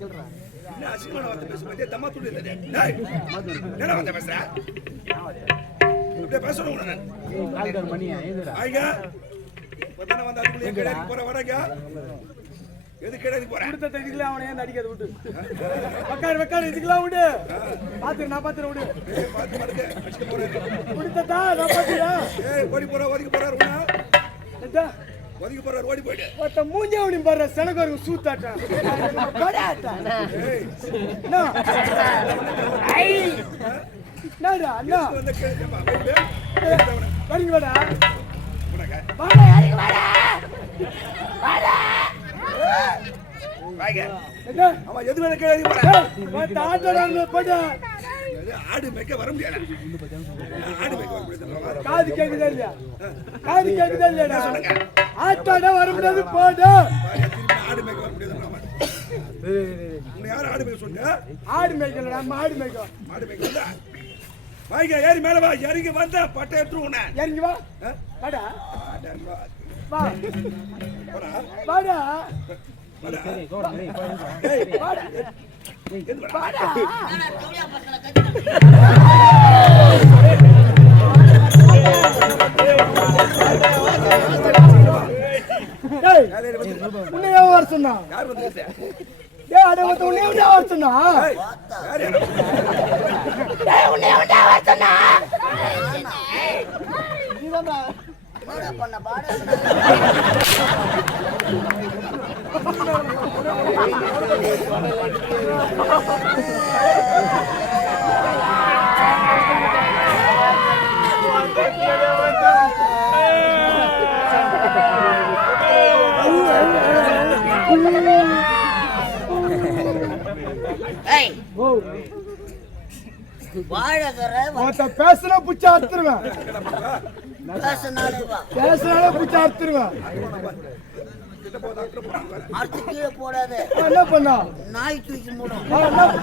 பேசுறேன் அசிங்கமான வார்த்தை பேச பேசணும் இப்பதானே வந்த அதுக்குள்ள கடைக்கு போற வராங்க. எது கடைக்கு போற? கொடுத்த இதுக்கெல்லாம் அவனை ஏன் அடிக்காத விட்டு? உக்காரு உக்காரு இதுக்கெல்லாம் விடு. பாத்துரு நான் பாத்துரு விடு. ஏய், பார்த்து மடக்கு. கொடுத்ததா? நான் பாத்துயா ஏய், ஓடி போறா, ஒதுக்கி போறாரு. ஒதுக்கி போறாரு, ஓடி போயிடு. ஒருத்த மூஞ்ச அவனி பாரு செனகருக்கு ஐ என்னடா அண்ணா? எதுக்கு ஆடு மேய்க்க வர முடியாது ஆடு மேய்க்க வர முடியாது காது கேக்குதா இல்லையா? காது கேக்குதா இல்லையாடா ஆட்டோட வர முடியாது போடு. ஆடு மேய்க்க வர முடியாது யார் ஆடு மேய்க்க சொன்ன? ஆடு மேய்க்கலடா மாடு மேய்க்கும் மாடு மேய்க்க வந்தா? வாங்க ஏறி மேல வா. இறங்கி வந்த பட்டை எடுத்துரு உன்னை. இறங்கி வா? வாடா. வா. வாடா. போடா. வாடா. வர சொன்னா யார் வந்து ஏய் அட ஒருத்த உன்னை ஏன் வர சொன்னா? உன்னை வர பேசுனா புடிச்சு அறுத்துருவேன் பேசினாலே வா பேசுனாலே புடிச்சு அறுத்துருவேன் என்ன பண்ணா நாய் தூக்கி மூடும்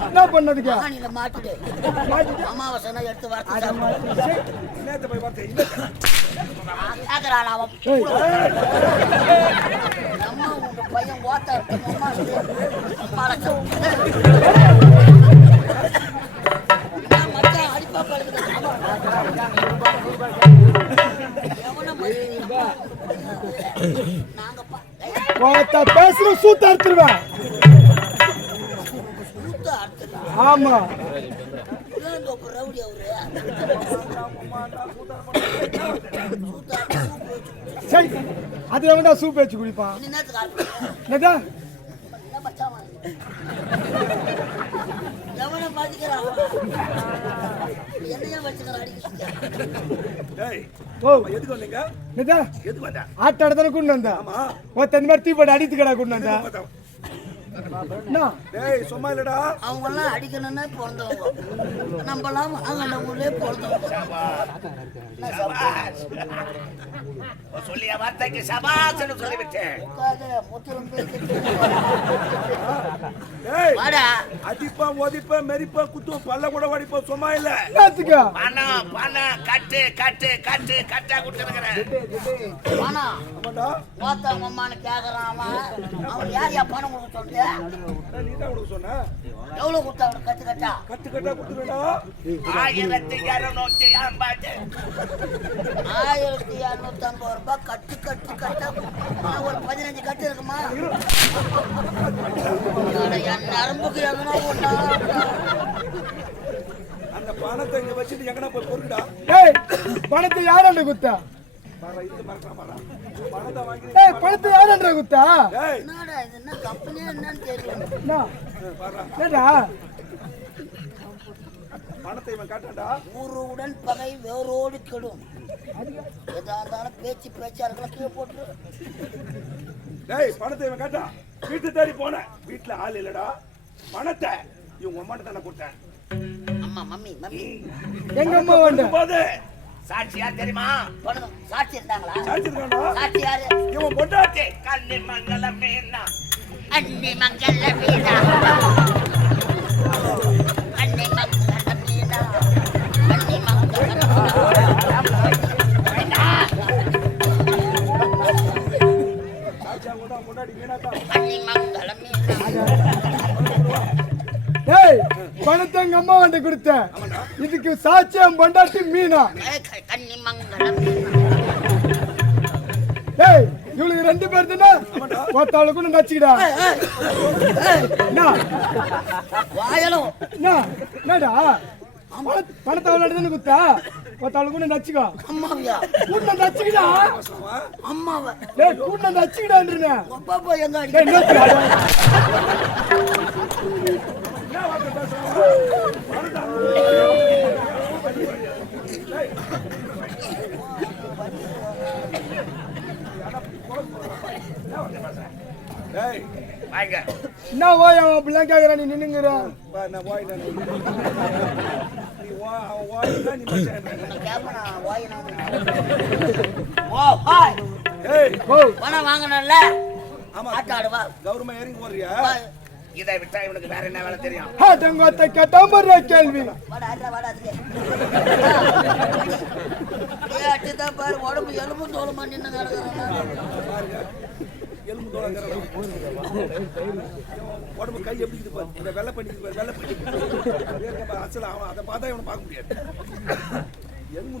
என்ன பண்ணதுக்கு மாட்டிட்டு அமாவாசை எடுத்து வரத்து சாப்பிடு நேத்து பேசுற சூத்த அறுத்துருவேன். ஆமா. சரி அது எவன்டா சூப் வச்சு குடிப்பான்? மதிக்கிறான் என்னையா வச்சுக்கிறான் எதுக்கு வந்தீங்க எதுக்கு வந்த ஆட்ட இடத்துல கொண்டு வந்தா. ஆமா. ஒருத்த இந்த மாதிரி கொண்டு வந்தா. பார்த்தேன். என்ன டேய் சும்மா இல்லடா அவங்கெல்லாம் அடிக்கணும்னே பிறந்தவங்க. நம்மலாம் வாங்கின ஊர்லயே பிறந்தவங்க. சொல்லிய வார்த்தைக்கு சபாசன்னு சொல்லிவிட்டேன். அடிப்பேன் ஒதிப்பேன் மெரிப்பேன் குத்துவேன் பல்ல கூட வடிப்பேன் சும்மா இல்ல. பணம் பணம் கட்டு கட்டு கட்டு கட்டா கொடுத்துருக்கிறேன். ஆமாண்டா. ஓத்த அம்மான்னு கேக்குறான் அவன். யார் யா பணம் கொடுக்க சொன்னது நீ தான் உனக்கு சொன்ன எவ்வளவு கொடுத்தா கத்து கட்டா கட்டு கட்டா கொடுத்துருடா ஆயிரத்தி இருநூத்தி ஐம்பது ஆயிரத்தி இரநூத்தி ஐம்பது ரூபாய் கட்டு கட்டு கட்டா ஒரு பதினஞ்சு கட்டு இருக்குமா என் நரம்புக்கு எதனா ஒண்ணா அந்த பணத்தை இங்க வச்சுட்டு எங்கனா போய் பொறுக்குடா ஏய் பணத்தை யாராண்ட குத்தா பணத்தை வாங்கி ஏய் பணத்தை யாராண்ட குத்தா என்னடா இது என்ன கம்பெனியா என்னன்னு தெரியல. என்ன? பாரா என்னடா? பணத்தை இவன் காட்டான்டா ஊருடன் பகை வேரோடு கெடும். எதா இருந்தாலும் பேச்சு பேச்சா இருக்கலாம் கீழே போட்டு டேய் பணத்தை இவன் காட்டா வீட்டு தேடி போனேன். வீட்டுல ஆள் இல்லடா. பணத்தை இவங்க அம்மாட்ட தானே கொடுத்தேன். அம்மா மம்மி மம்மி. எங்க அம்மா போது. சாட்சியா தெரியுமா? சாட்சி இருந்தாங்களா? சாச்சிருக்காண்டா சாட்சி யாரு? இவன் பொண்டாட்டி. கண்ணி மங்கலம் மீனா. அன்னி மங்கள மீனா. அன்னி மங்கள மீனா. அன்னி மங்கள மீனா. அன்னி மங்கள மீனா. ஏய் பணத்தை எங்க அம்மா வந்து கொடுத்தேன். இதுக்கு சாட்சியம் பொண்டாட்டி மீனா. ஏய் இவளுக்கு ரெண்டு பேர் தானே? ஒருத்தவளை கூட நச்சுக்கிடா. என்னடா? பண- பணத்தை அவளை தானே குத்தா ஒருத்தவளை கூட நச்சுக்கோ. கூட நச்சுக்கிடா. அம்மாவ. கூட நச்சுக்கிடான்றேன் என்ன ஓய் அவன் அப்படிலாம் கேக்குறான் நீ நின்னுங்கிற. வா நான் வாய் நான் நீ வா அவன் வாய் தான் நீ மச்சான் கேப்பனா வாயினா ஓ ஹாய் ஏய் ஓ பணம் வாங்கணும்ல. ஆமா. ஆட்டாடுவா கௌரவமா இறங்கி போறியா இதை விட்டா இவனுக்கு வேற என்ன வேலை தெரியும்? ஆட்டங்கோத்தை கேட்டா மரியா கேள்வி. அட்டுதான் பாரு உடம்பு எலும்பு தோலுமா பாருங்க எலும்பு உடம்பு கை எப்படி இருக்குது பாரு. இந்த வெள்ளை பண்ணிக்கு பாரு வெள்ளை அசல அவன் அதை பார்த்தா இவனை பார்க்க முடியாது. எலும்பு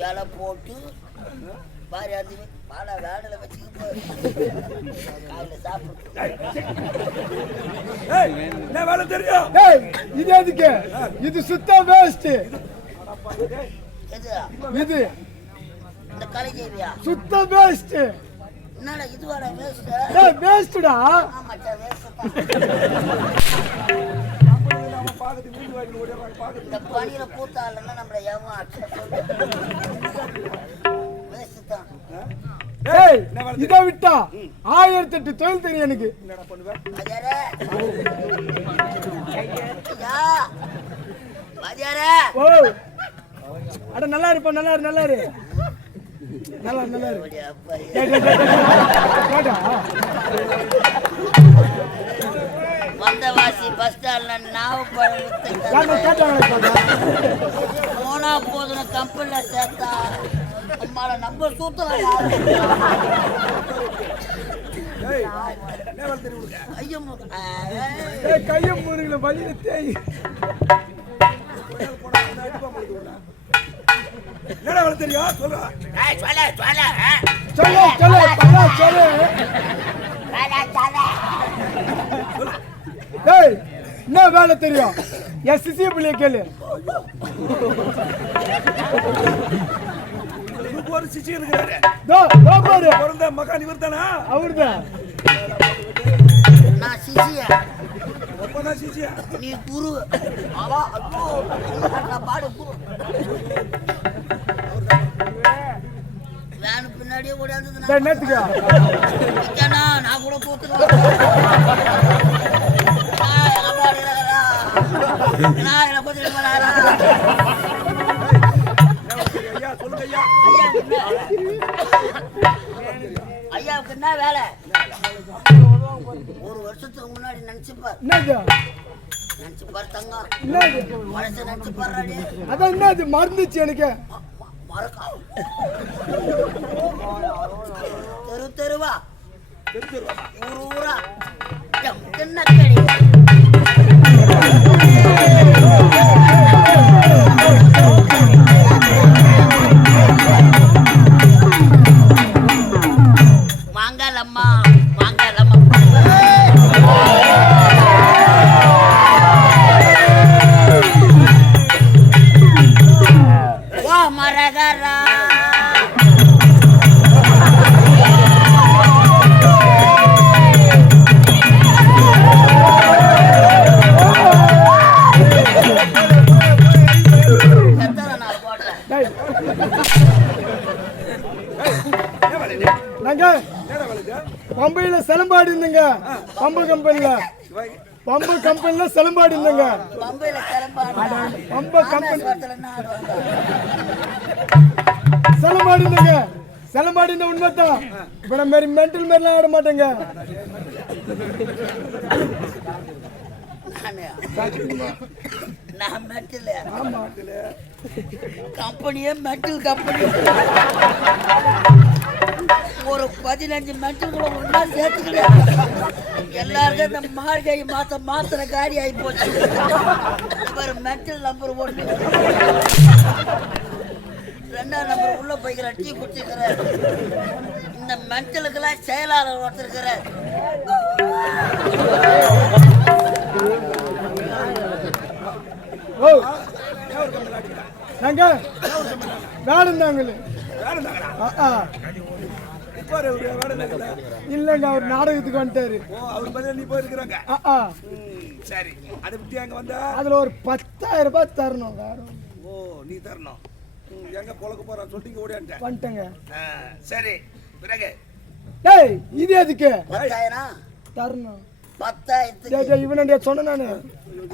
இலை போட்டு பாரு பாடா வேடல என்ன வேலை தெரியும் ஏய் இது எதுக்கு? இது சுத்த வேஸ்ட் எது இது இந்த கலைஜேவியா சுத்த வேஸ்ட் என்னடா இது வர வேஸ்ட் ஏய் வேஸ்டா ஆமாச்சா வேஸ்ட் இந்த பனியில பூத்தாலன்னா நம்மள எவன் இதை விட்டா ஆயிரத்தி எட்டு தொழில் தெரியும் எனக்கு. அட நல்லா இருப்பா நல்லா இரு நல்லா இரு. நல்லா நல்லா இரு? வந்தவாசி பஸ் ஸ்டாண்ட்ல நாவப்பழம்? போனா போதுன கம்பெனில சேர்த்தா. அம்மால நம்ம சூத்தலாம் ஏய் என்ன வேலை தெரியும் உனக்கு? ஐயோ ஏய், கையை முருகல வழியில தேய். மேல என்னடா ஏய், சொல்ல சொல்ல? சொல்லு சொல்லு சொல்லு சொல்லு. ஏய் என்ன வேலை தெரியும்? எஸ்சி பிள்ளைய கேளு. ஒரு சிச்சி இருக்கிறாரு தோ தோ பாரு. பிறந்த மகான் இவர் தானா அவர்தான் நான் சிசியா ஒப்பதான் சிச்சியா? நீ குரு. அவா பாடு குரு வேனு பின்னாடியே நிக்கண்ணா, நான் கூட? நான் என்னை என்ன வேலை? ஒரு வருஷத்துக்கு முன்னாடி நினைச்சுப்பார். என்னது? நினைச்சுப்பார் தங்கம். மனசு நினைச்சுப்பார் அதான் என்னது? மறந்துச்சு எனக்கு. தெரு தெருவா. ஊரு ஊரா. என்ன கடி இருந்தீங்க பம்பு கம்பெனில. பம்பு கம்பெனில சிலம்பாடு இல்லைங்க. பம்ப கம்பெனி சிலம்பாடு இல்லைங்க. சிலம்பாடு இந்த உண்மைதான். இப்ப நம்ம மாரி மென்டல் மாரிலாம் ஆட மாட்டேங்க. நானு நான் மெட்டல் கம்பெனியே மெட்டல் கம்பெனி. ஒரு பதினஞ்சு மெட்டல்களை ஒன்றா சேர்த்துக்கல எல்லாருக்கும் இந்த மார்கழி மாசம் மாத்திர காரி ஆகி போச்சு. ஒரு மெட்டல் நம்பர் ஒன்று ரெண்டாம் நம்பர் உள்ள போய்க்கிற டீ குடிச்சிருக்கிற இந்த மென்டலுக்கெல்லாம் செயலாளர் ஒருத்தருக்கிற ஓ நாங்க? இருந்தாங்களா ஆ. இருந்தாங்களா இல்லைங்க அவர் நாடகத்துக்கு வந்துட்டாரு. ஓ அவர் பதில் நீ போயிருக்கிறாங்க. சரி அதை பத்தி அங்க வந்தா? அதுல ஒரு பத்தாயிரம் ரூபாய் தரணும் வேற. ஓ நீ தரணும். எங்க பொழக்க போறான் சொல்லிட்டு ஓடியான்ட்டேன் வந்துட்டேங்க. சரி பிறகு. டேய் இது எதுக்கு? பத்தாயிரம் தரணும். பத்தாயிரத்துக்கு. இவனே சொன்ன நானு.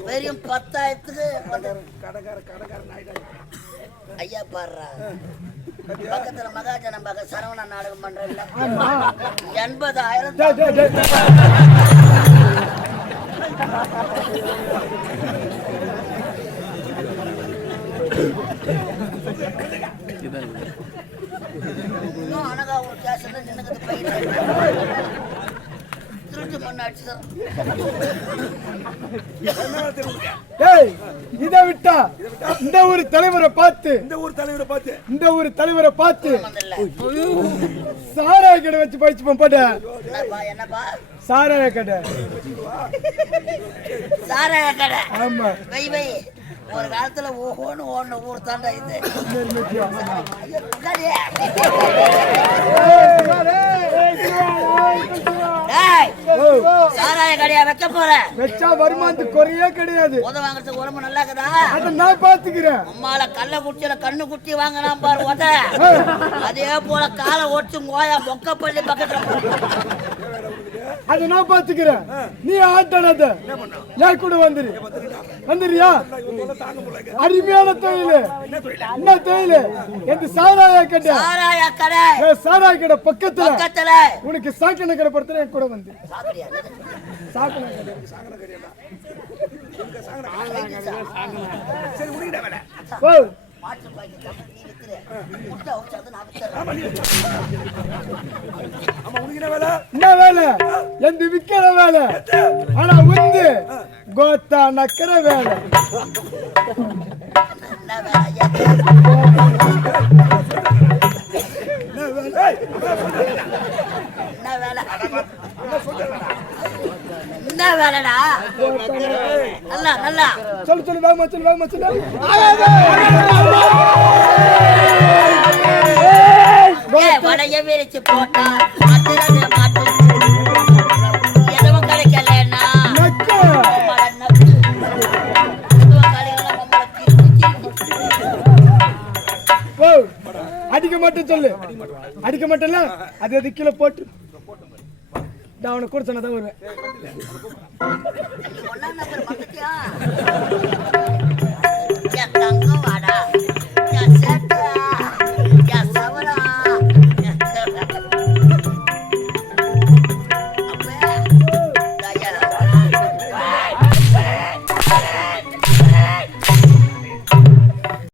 வெறும் பத்தாயிரத்துக்கு கடைக்கார கடைக்காரன் ஐயா பாடுறா. பக்கத்துல பக்கம் சரவணா நாடகம் பண்றேன்ல. ஆமா. எண்பதாயிரம் இன்னும் அனகா ஒரு பையன் இதை விட்டா இந்த ஊர் தலைவரை பார்த்து இந்த ஊர் தலைவரை பார்த்து. இந்த ஊர் தலைவரை பார்த்து. சாராய கடை வச்சு பயிற்சி போட்ட சாராய கடை. சாராய கடை. ஆமா. ஒரு காலத்துல ஓஹோன்னு ஓடின ஊர் தாண்டா இது. சாராய கடையா வைக்க போற? வச்சா வருமானத்துக்கு குறையே கிடையாது. உத வாங்குறதுக்கு உடம்பு நல்லா இருக்குதா? அதை நான் பாத்துக்கிறேன் அம்மால கள்ள குட்டியில கண்ணு வாங்கினான் பாரு உத அதே போல காலை ஒட்டு மோயா மொக்கப்பள்ளி பக்கத்துல அதை நான் பாத்துக்கிறேன் நீ ஆட்டாடாத ஏன் கூட வந்துரு? வந்துறியா அருமையான தொழில் என்ன தொழில் எந்த சாராய கடை? சாராய கடை. கடை பக்கத்துல. பக்கத்துல. உனக்கு சாக்கணை கடை படுத்துற என் கூட வந்து சாக்கணை கடை. சரி முடிக்கிட்ட வேலை நீ வித்துரு முட்டை நான் வித்துறேன் ஆமா வேலை என்ன வேலை எந்த விக்கிற வேலை ஆனா வந்து கோத்தா நக்கிற வேலை என்ன வேலை. என்ன வேலை? என்ன வேலைடா. நல்லா நல்லா. சொல்லு சொல்லு வேகமா சொல்லு வேகமா சொல்லு வடைய விரிச்சு போட்டா மாட்டுறது மாட்டும். எதுவும் கிடைக்கலன்னா அடிக்க மாட்டேன் சொல்லு. அடிக்க மாட்டேன்ல அது அது கீழே போட்டு. நான் உனக்கு கூட சொன்னதான் வருவேன்.